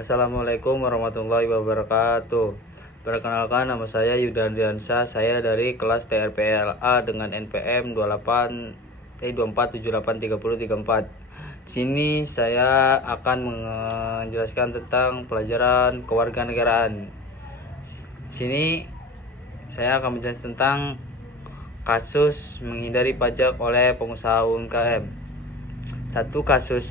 Assalamualaikum warahmatullahi wabarakatuh. Perkenalkan, nama saya Yuda Andriansyah. Saya dari kelas TRPLA dengan NPM 24783034. Sini saya akan menjelaskan tentang pelajaran kewarganegaraan. Sini saya akan menjelaskan tentang kasus menghindari pajak oleh pengusaha UMKM. Satu, kasus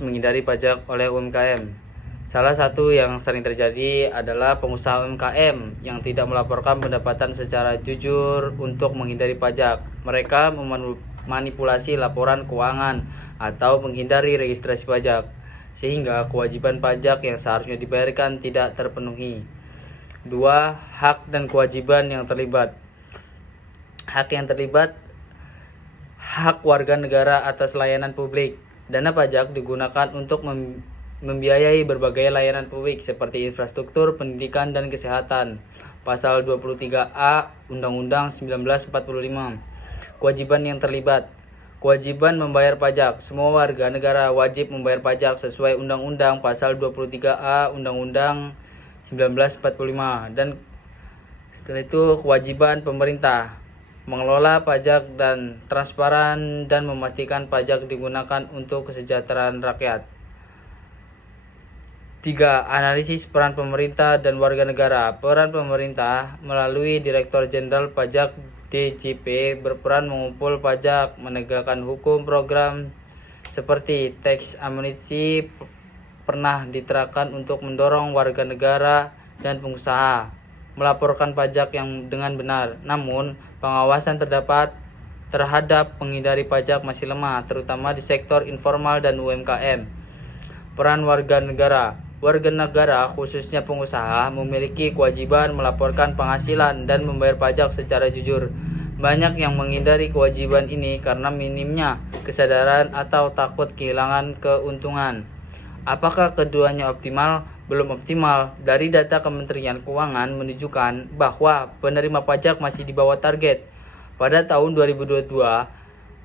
menghindari pajak oleh UMKM. Salah satu yang sering terjadi adalah pengusaha UMKM yang tidak melaporkan pendapatan secara jujur untuk menghindari pajak. Mereka memanipulasi laporan keuangan atau menghindari registrasi pajak, sehingga kewajiban pajak yang seharusnya dibayarkan tidak terpenuhi. 2. Hak dan kewajiban yang terlibat. Hak yang terlibat: hak warga negara atas layanan publik. Dana pajak digunakan untuk membiayai berbagai layanan publik seperti infrastruktur, pendidikan, dan kesehatan. Pasal 23A Undang-Undang 1945. Kewajiban yang terlibat: kewajiban membayar pajak. Semua warga negara wajib membayar pajak sesuai Undang-Undang Pasal 23A Undang-Undang 1945. Dan setelah itu, kewajiban pemerintah mengelola pajak dan transparan dan memastikan pajak digunakan untuk kesejahteraan rakyat. 3. Analisis peran pemerintah dan warga negara. Peran pemerintah melalui Direktur Jenderal Pajak DJP berperan mengumpul pajak, menegakkan hukum. Program seperti tax amnesty pernah diterapkan untuk mendorong warga negara dan pengusaha melaporkan pajak yang dengan benar. Namun, pengawasan terhadap penghindari pajak masih lemah, terutama di sektor informal dan UMKM. Peran warga negara. Warga negara, khususnya pengusaha, memiliki kewajiban melaporkan penghasilan dan membayar pajak secara jujur. Banyak yang menghindari kewajiban ini karena minimnya kesadaran atau takut kehilangan keuntungan. Apakah keduanya optimal? Belum optimal. Dari data Kementerian Keuangan menunjukkan bahwa penerima pajak masih di bawah target. Pada tahun 2022,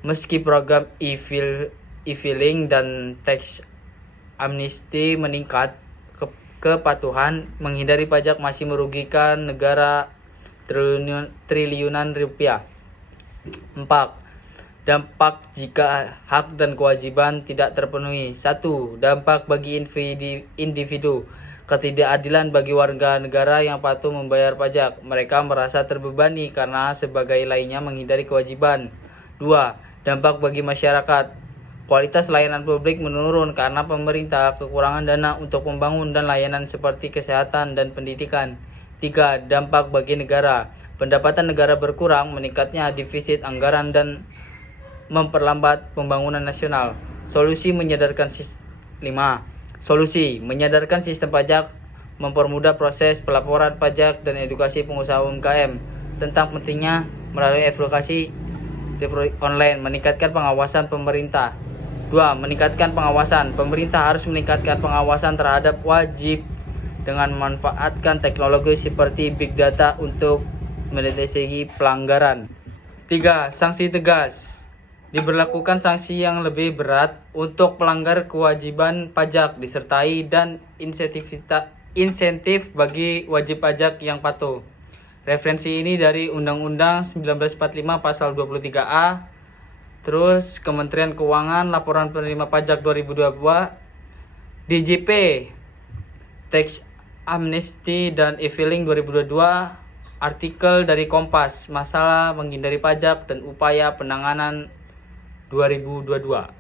meski program e-filing dan tax amnesty meningkat, kepatuhan menghindari pajak masih merugikan negara triliunan rupiah. 4. Dampak jika hak dan kewajiban tidak terpenuhi. 1. Dampak bagi individu. Ketidakadilan bagi warga negara yang patuh membayar pajak. Mereka merasa terbebani karena sebagai lainnya menghindari kewajiban. 2. Dampak bagi masyarakat. Kualitas layanan publik menurun karena pemerintah kekurangan dana untuk membangun dan layanan seperti kesehatan dan pendidikan. 3. Dampak bagi negara. Pendapatan negara berkurang, meningkatnya defisit anggaran dan memperlambat pembangunan nasional. Solusi: menyadarkan sistem pajak, mempermudah proses pelaporan pajak, dan edukasi pengusaha UMKM tentang pentingnya melalui edukasi online. Meningkatkan pengawasan pemerintah. 2. Meningkatkan pengawasan. Pemerintah harus meningkatkan pengawasan terhadap wajib dengan memanfaatkan teknologi seperti big data untuk mendeteksi pelanggaran. 3. Sanksi tegas. Diberlakukan sanksi yang lebih berat untuk pelanggar kewajiban pajak, disertai dan insentif bagi wajib pajak yang patuh. Referensi ini dari Undang-Undang 1945 Pasal 23A. Terus Kementerian Keuangan, Laporan Penerima Pajak 2022, DJP, Tax Amnesty dan e-filing 2022, artikel dari Kompas, masalah menghindari pajak dan upaya penanganan 2022.